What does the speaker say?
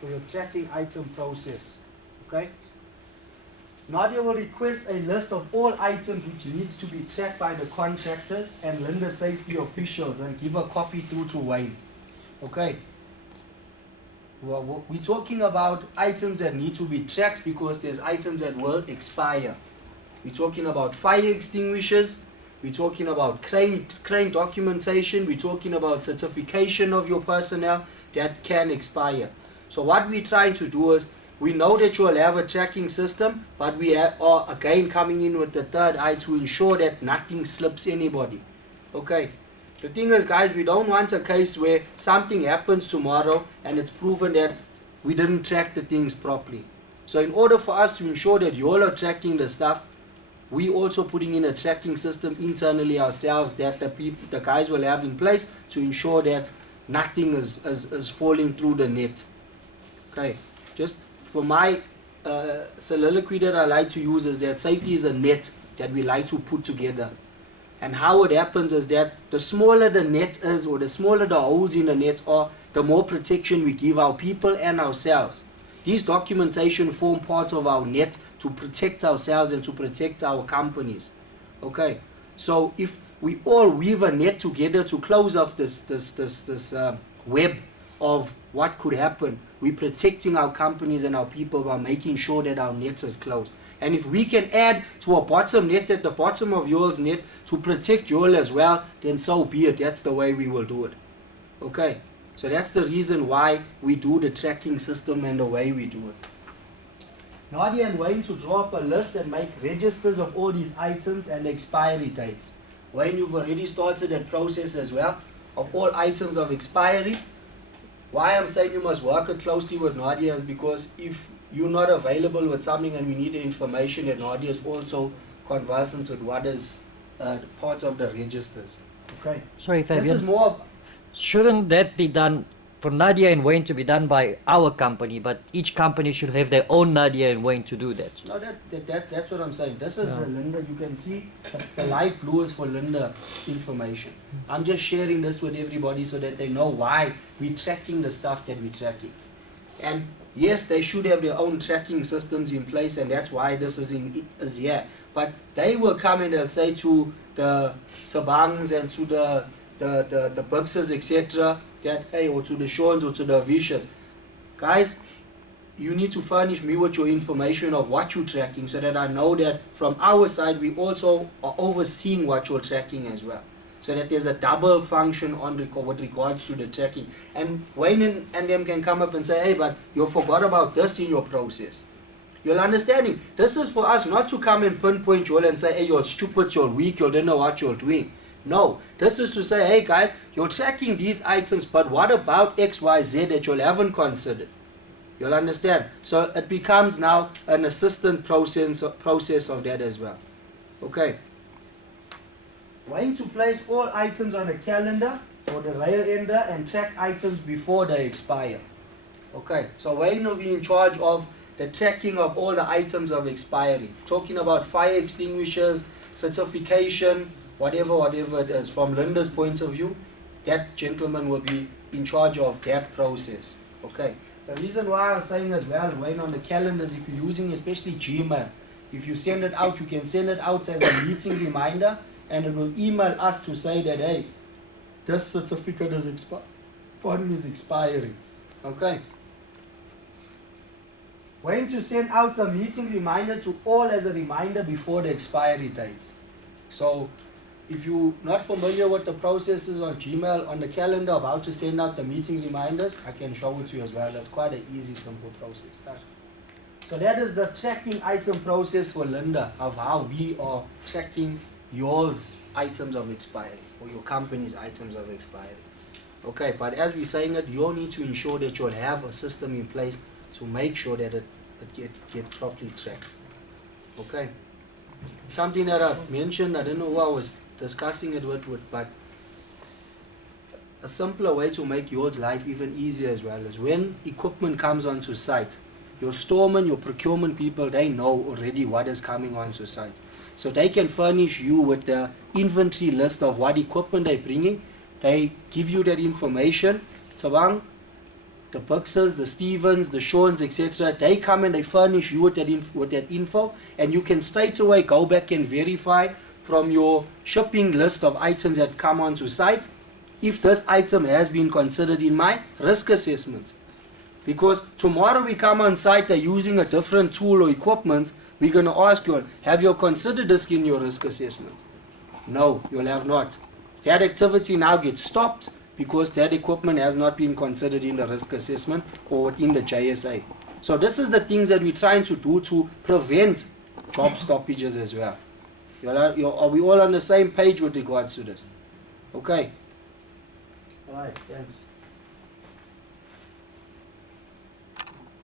for your tracking item process. Okay? Nadia will request a list of all items which needs to be tracked by the contractors and Linde safety officials and give a copy through to Wayne. Okay? Well, we're talking about items that need to be tracked because there's items that will expire. We're talking about fire extinguishers. We're talking about crane documentation. We're talking about certification of your personnel that can expire. So what we're trying to do is, we know that you will have a tracking system, but we are again coming in with the third eye to ensure that nothing slips anybody. Okay? The thing is, guys, we don't want a case where something happens tomorrow and it's proven that we didn't track the things properly. So in order for us to ensure that you all are tracking the stuff, we also putting in a tracking system internally ourselves that the guys will have in place to ensure that nothing is falling through the net. Okay, just for my soliloquy that I like to use is that safety is a net that we like to put together. And how it happens is that the smaller the net is, or the smaller the holes in the net are, the more protection we give our people and ourselves. These documentation form part of our net to protect ourselves and to protect our companies. Okay, so if we all weave a net together to close off this web of what could happen, we're protecting our companies and our people by making sure that our net is closed. And if we can add to a bottom net at the bottom of yours net to protect you all as well, then so be it. That's the way we will do it. Okay, so that's the reason why we do the tracking system and the way we do it. Nadia and Wayne to draw up a list and make registers of all these items and the expiry dates. Wayne, you've already started that process as well of all items of expiry. Why I'm saying you must work closely with Nadia is because if you're not available with something and we need the information, that Nadia is also conversant with what is parts of the registers. Okay. Sorry, Fabian. This is more. Shouldn't that be done for Nadia and Wayne to be done by our company, but each company should have their own Nadia and Wayne to do that? No, that's what I'm saying. This is the Linde. You can see the light blue is for Linde information. I'm just sharing this with everybody so that they know why we're tracking the stuff that we're tracking. And yes, they should have their own tracking systems in place, and that's why this is here. But they will come and they'll say to the Tabangs and to the Buxers, etc., that, hey, or to the Shawns or to the Avishas, guys, you need to furnish me with your information of what you're tracking so that I know that from our side we also are overseeing what you're tracking as well. So that there's a double function on with regards to the tracking. And Wayne and them can come up and say, hey, but you forgot about this in your process. You're understanding? This is for us not to come and pinpoint you all and say, hey, you're stupid, you're weak, you don't know what you're doing. No, this is to say, hey guys, you're tracking these items, but what about X, Y, Z that you haven't considered? You'll understand? So it becomes now an assistant process of that as well. Okay. Wayne to place all items on a calendar or the rail ender and track items before they expire. Okay, so Wayne will be in charge of the tracking of all the items of expiry. Talking about fire extinguishers, certification, whatever it is. From Linde's point of view, that gentleman will be in charge of that process. Okay. The reason why I was saying as well, Wayne, on the calendars, if you're using especially Gmail, if you send it out, you can send it out as a meeting reminder, and it will email us to say that, hey, this certificate is expiring. Okay. Wayne to send out a meeting reminder to all as a reminder before the expiry dates. So if you're not familiar with the processes on Gmail, on the calendar of how to send out the meeting reminders, I can show it to you as well. That's quite an easy, simple process. So that is the tracking item process for Linde, of how we are tracking yours items of expiry, or your company's items of expiry. Okay, but as we're saying it, you'll need to ensure that you'll have a system in place to make sure that it gets properly tracked. Okay. Something that I mentioned, I don't know who I was discussing it with, but a simpler way to make your life even easier as well is when equipment comes onto site, your storemen, your procurement people, they know already what is coming onto site. So they can furnish you with the inventory list of what equipment they're bringing. They give you that information. Tabang, the Buxers, the Stevens, the Shawns, etc., they come and they furnish you with that info, and you can straight away go back and verify from your shipping list of items that come onto site if this item has been considered in my risk assessment. Because tomorrow we come on site, they're using a different tool or equipment, we're going to ask you, have you considered this in your risk assessment? No, you'll have not. That activity now gets stopped because that equipment has not been considered in the risk assessment or in the JSA. So this is the things that we're trying to do to prevent job stoppages as well. Are we all on the same page with regards to this? Okay. All right, thanks.